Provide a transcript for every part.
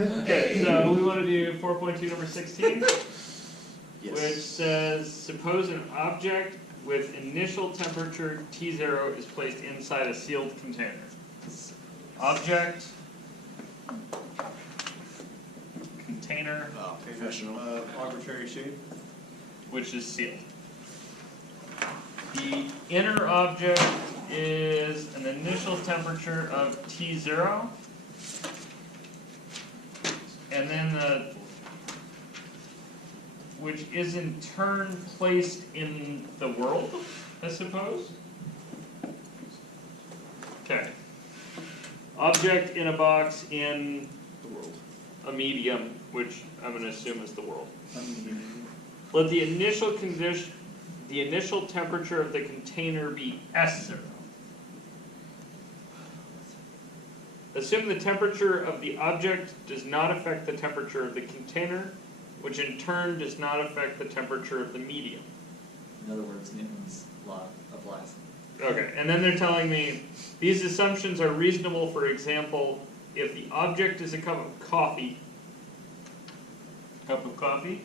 Okay, so we want to do 4.2 number 16, Yes. which says, suppose an object with initial temperature T0 is placed inside a sealed container. Object, container, Professional. Arbitrary shape. which is sealed. The inner object is an initial temperature of T0, and then which is in turn placed in the world, I suppose? Okay. Object in a box in The world. a medium, which I'm going to assume is the world. Let the initial condition, the initial temperature of the container be S0. Assume the temperature of the object does not affect the temperature of the container, which in turn does not affect the temperature of the medium. In other words, Newton's law applies. Okay, and then they're telling me these assumptions are reasonable, for example, if the object is a cup of coffee. Cup of coffee?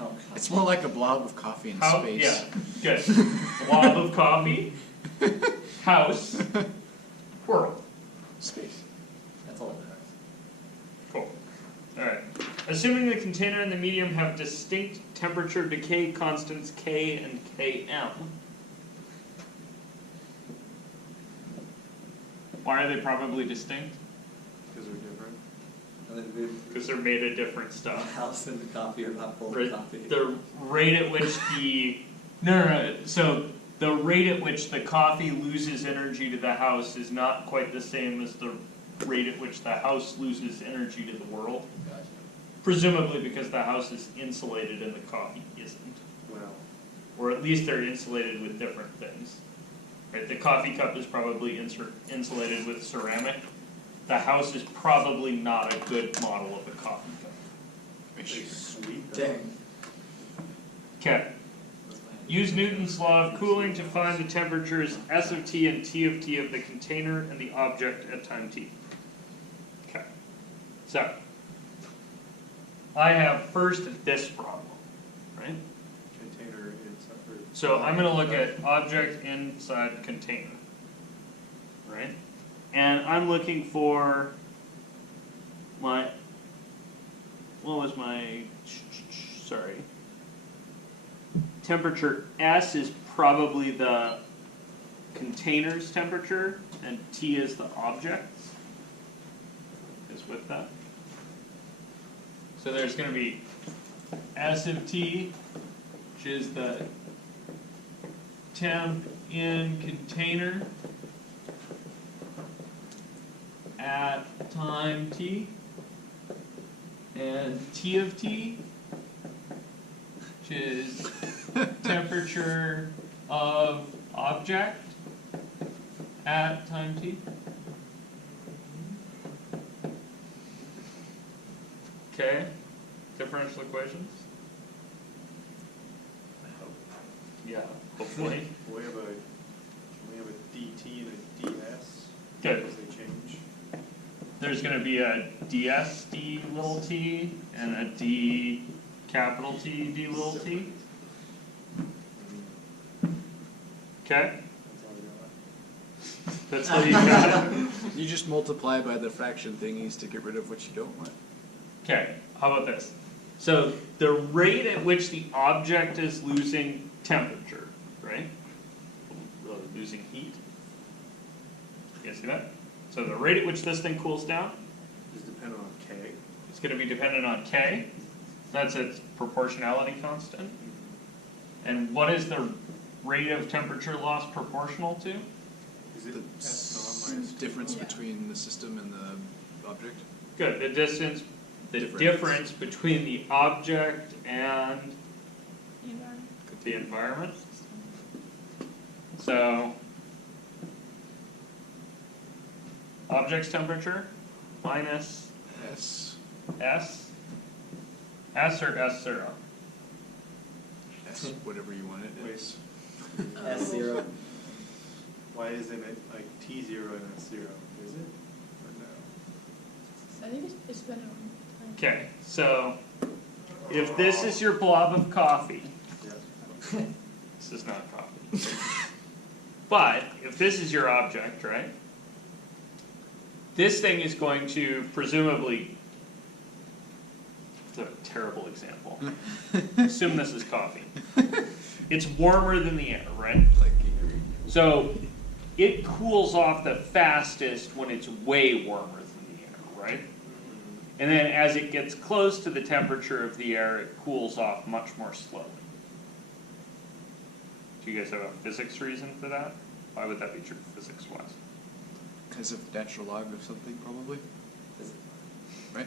Oh, It's more like a blob of coffee in How, space. yeah, good. Blob of coffee, house, world. Space. that's all it matters. Cool. Alright. Assuming the container and the medium have distinct temperature decay constants K and Km. Why are they probably distinct? Because they're different. And then Because they're made of different the stuff. house and the coffee are not both Right, coffee. the rate at which the no, so the rate at which the coffee loses energy to the house is not quite the same as the rate at which the house loses energy to the world. Gotcha. Presumably because the house is insulated and the coffee isn't. Well, Or at least they're insulated with different things. Right, the coffee cup is probably insulated with ceramic. The house is probably not a good model of a coffee cup. they sweet. Dang. Okay. That's my Use Newton's law of cooling to find the temperatures S of T and T of T of the container and the object at time T. Okay. So, I have first this problem, right? Container inside. So I'm going to look at object inside container, right? And I'm looking for my, what was my, sorry. Temperature S is probably the container's temperature, and T is the object's. Is with that. So there's going to be S of T, which is the temp in container at time T, and T of T, which is temperature of object at time T. Okay, differential equations? Yeah, hopefully. We have a DT and a DS. Good. Because they change. There's gonna be a ds d little t and a d capital T d little t. Okay, That's all I got. that's what you got. You just multiply by the fraction thingies to get rid of what you don't want. Okay, how about this? So the rate at which the object is losing temperature, right? Losing heat. You guys see that? So the rate at which this thing cools down Is dependent on K. is going to be dependent on K. That's its proportionality constant. And what is the rate of temperature loss proportional to? Is it The S naught minus difference Yeah. between the system and the object. Good, the distance, the Difference. difference between the object and the environment. So, object's temperature minus S. S. S or S0? S, whatever you want it is. S0. Why is it like T0 and S0? Is it? Or no? I think it's It's been a long time. Okay, so if this is your blob of coffee, this is not coffee. But if this is your object, right? This thing is going to presumably, it's a terrible example. Assume this is coffee. It's warmer than the air, right? Like, So it cools off the fastest when it's way warmer than the air, right? And then as it gets close to the temperature of the air, it cools off much more slowly. Do you guys have a physics reason for that? Why would that be true physics-wise? because of the natural log of something, probably. Is- Right?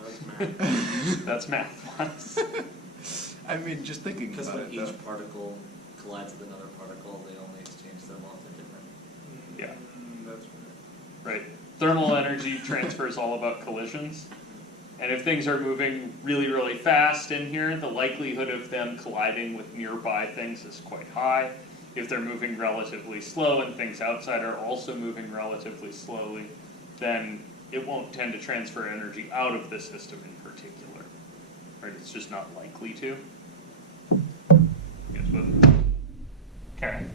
That's math. That's math-wise. I mean, just thinking Because about when it, though. each particle collides with another particle, they only exchange them off at different. Yeah. That's Right. Thermal energy transfer is all about collisions. And if things are moving really, really fast in here, the likelihood of them colliding with nearby things is quite high. If they're moving relatively slow and things outside are also moving relatively slowly, then it won't tend to transfer energy out of the system in particular. Right? It's just not likely to. Guess what? Okay.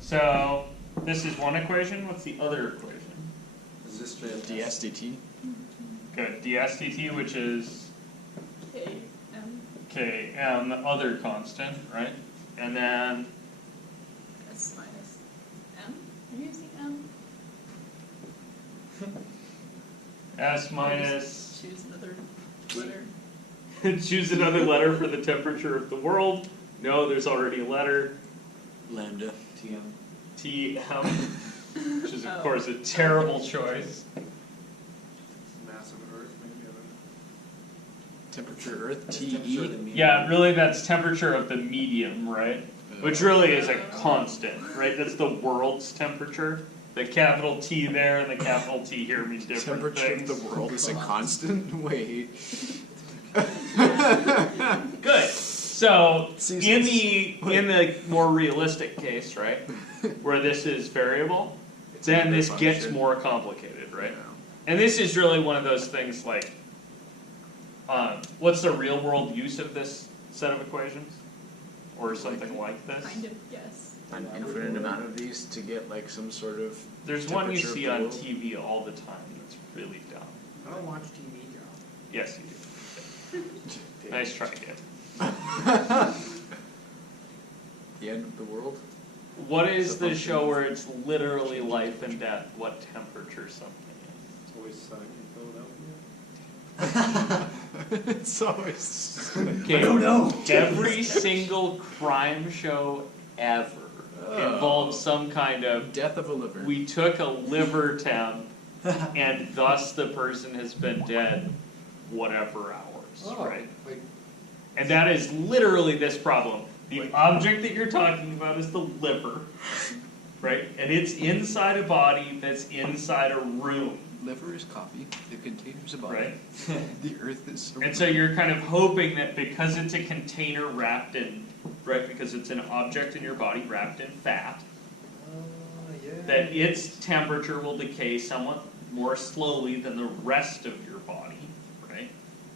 So this is one equation. What's the other equation? Is this straight up DSDT? Good. DSDT, which is K, M, Km, the other constant, right? And then S minus M? Are you using M? S Or minus, just choose another letter. choose another letter for the temperature of the world. No, there's already a letter. Lambda. TM? Tm, which is of Oh. course a terrible choice. mass of Earth, maybe. I don't know. Temperature Earth, Is temperature the TE. medium? Yeah, really that's temperature of the medium, right? Which really is a constant, right? That's the world's temperature. The capital T there and the capital T here mean different Temperature things. of the world is a constant? Wait. Good. So in Seasons. in the more realistic case, right, where this is variable, It's then another this gets function. more complicated, right? Yeah. And this is really one of those things like, what's the real world use of this set of equations, or something like this? Kind of, yes. An infinite amount of these to get like some sort of. There's one you temperature of see the on world. TV all the time that's really dumb. I don't watch TV, Joe. Yes, you do. Nice try, kid. The end of the world? What is The the function. show where it's literally life and death, what temperature something It's always sunny in Philadelphia. It's always. is? Okay, know. every single crime show ever involves some kind of, Death of a liver. we took a liver temp and thus the person has been dead whatever hours, right? Like, And that is literally this problem. The object that you're talking about is the liver, right? And it's inside a body that's inside a room, Liver is coffee. The container's a body. right? The earth is. And so you're kind of hoping that because it's a container wrapped in, right, because it's an object in your body wrapped in fat, that its temperature will decay somewhat more slowly than the rest of your body, right?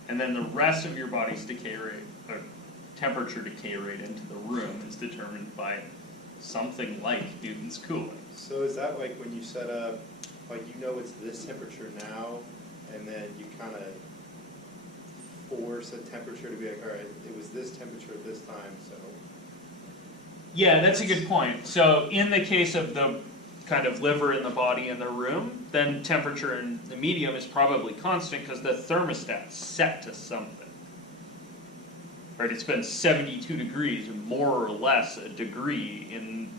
And then the rest of your body's decay rate, or temperature decay rate into the room is determined by something like Newton's cooling. So is that like when you set up, like you know it's this temperature now, and then you kind of force a temperature to be like, all right, it was this temperature at this time, so. Yeah, that's a good point. So in the case of the kind of liver in the body in the room, then temperature in the medium is probably constant because the thermostat's set to something. Right, it's been 72 degrees, more or less a degree in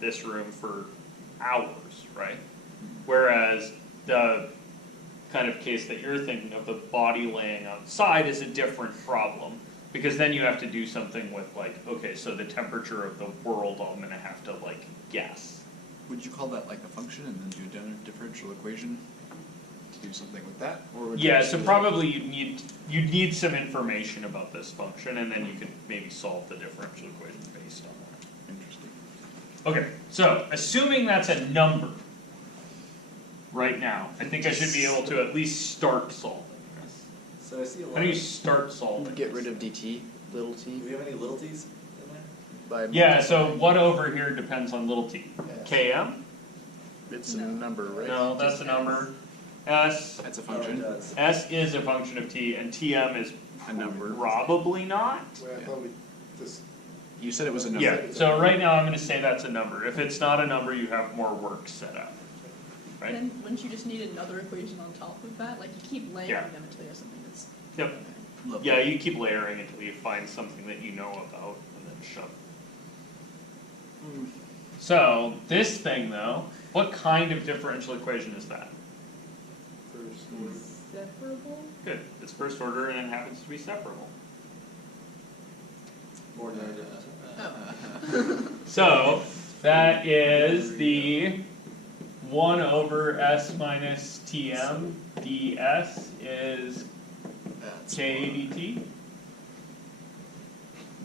this room for hours, right? Whereas the kind of case that you're thinking of, the body laying outside, is a different problem. Because then you have to do something with like, okay, so the temperature of the world, I'm gonna have to like guess. Would you call that like a function and then do a differential equation to do something with that? Or would you Yeah, just so do- probably you'd need some information about this function, and then you could maybe solve the differential equation based on that. Interesting. Okay, so assuming that's a number right now, I think I should be able to at least start solving, So I see a lot. How do you start solving? Get rid of dt, little Do t, we have any little t's in there? by Yeah, so what over here depends on little t? Yes. Km? It's a No. number, right? No, that's a number. S, That's a Oh, it function. does. S is a function of t, and Tm is A number. probably not. Wait, I thought we just, You said it was a number. Yeah, so right now I'm gonna say that's a number. If it's not a number, you have more work set up, right? Then wouldn't you just need another equation on top of that? Like you keep layering Yeah. them until you have something that's. Yep. Love Yeah, you keep layering until you find something that you know about, and then shove. So, this thing though, what kind of differential equation is that? first order. Separable? Good, it's first order and it happens to be separable. More than So, that is the 1 over s minus tm ds is That's k dt.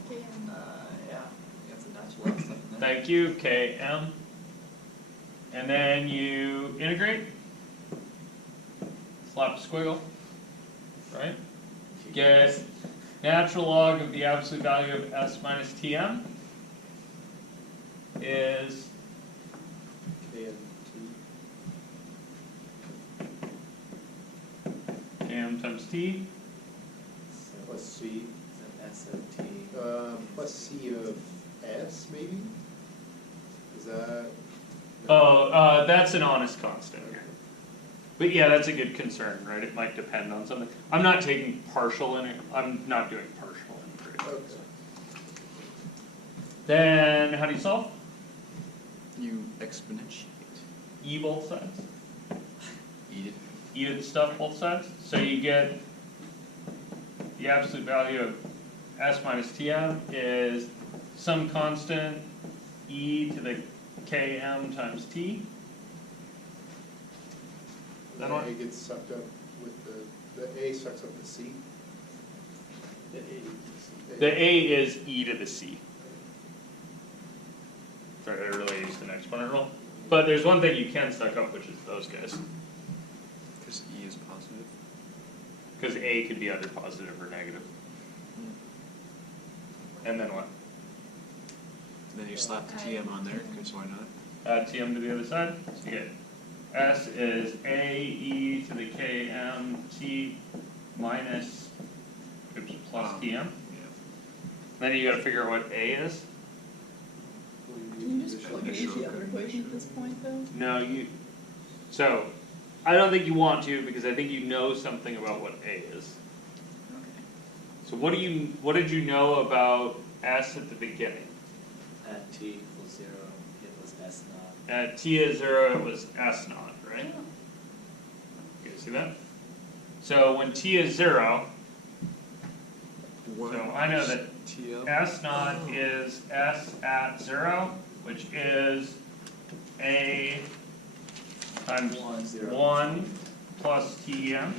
yeah, you got some natural log stuff in there. Thank you, km. And then you integrate. Slap a squiggle, right? Get natural log of the absolute value of s minus tm is K and T km times t. plus C, It's an S and T. plus C of S maybe? Is that? Oh, that's an honest constant here. But yeah, that's a good concern, right? It might depend on something. I'm not taking partial in it. I'm not doing partial integration. Okay. Then how do you solve? You exponentiate. E both sides. Eat it. E to the stuff both sides. So you get the absolute value of s minus tm is some constant e to the km times t. That The one? A gets sucked up with the A sucks up the C. The a is e to the c. Sorry, I really used an exponent rule. But there's one thing you can suck up, which is those guys. Because e is positive. Because a could be either positive or negative. And then what? And then you slap the tm on there, because why not? Add tm to the other side, so you get s is a e to the km t minus, oops, plus tm. Yeah. Then you gotta figure out what a is. Can you just plug it into the Initial other equation at this point though? No, so, I don't think you want to, because I think you know something about what a is. Okay. So what did you know about s at the beginning? At T equals 0, it was S naught. At t is 0, it was s naught, right? Oh. You guys see that? So when t is 0, What so I know that tl? S naught is S at 0, which is A times 1, 0. 1 plus TM.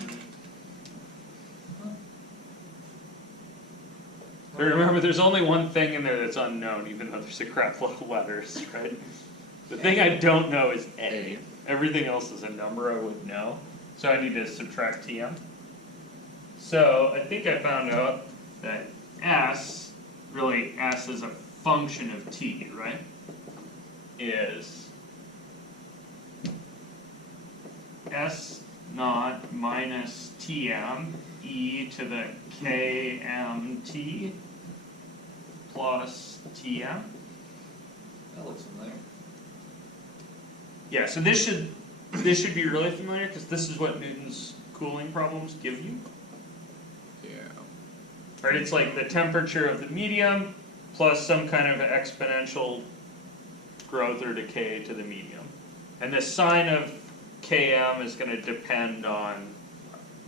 But remember, there's only one thing in there that's unknown, even though there's a crap load of letters, right? The thing I don't know is A. Everything else is a number I would know, so I need to subtract TM. So I think I found out that S, really S is a function of T, right? Is S naught minus Tm e to the kmt plus Tm. That looks familiar. Yeah, so this should be really familiar because this is what Newton's cooling problems give you. Yeah. Right, it's like the temperature of the medium plus some kind of exponential growth or decay to the medium. And the sign of Km is going to depend on,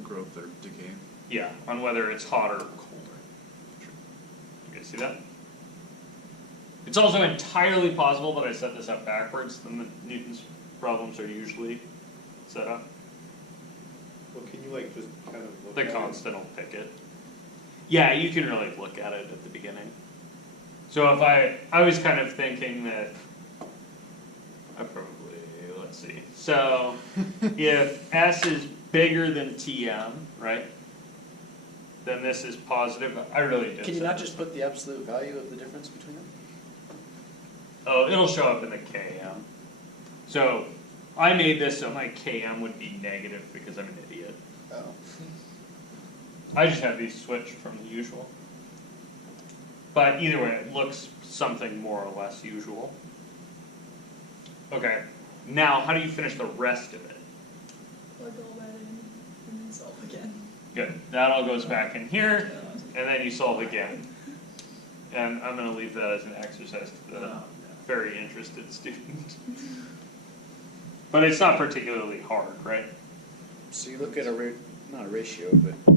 Growth or decay. yeah, on whether it's hotter or colder. You guys see that? It's also entirely possible that I set this up backwards than the Newton's problems are usually set up. Well, can you like just kind of look The at constant will pick it. Yeah, you can really look at it at the beginning. So if I was kind of thinking that, let's see. So if S is bigger than Tm, right? then this is positive. I really did. Can you say not this. just put the absolute value of the difference between them? Oh, it'll show up in the KM. So I made this so my KM would be negative because I'm an idiot. Oh. I just have these switched from the usual. But either way, it looks something more or less usual. Okay, now how do you finish the rest of it? Plug all that in and then solve again. Good, that all goes back in here, and then you solve again. And I'm gonna leave that as an exercise to the very interested student. But it's not particularly hard, right? So you look at not a ratio, but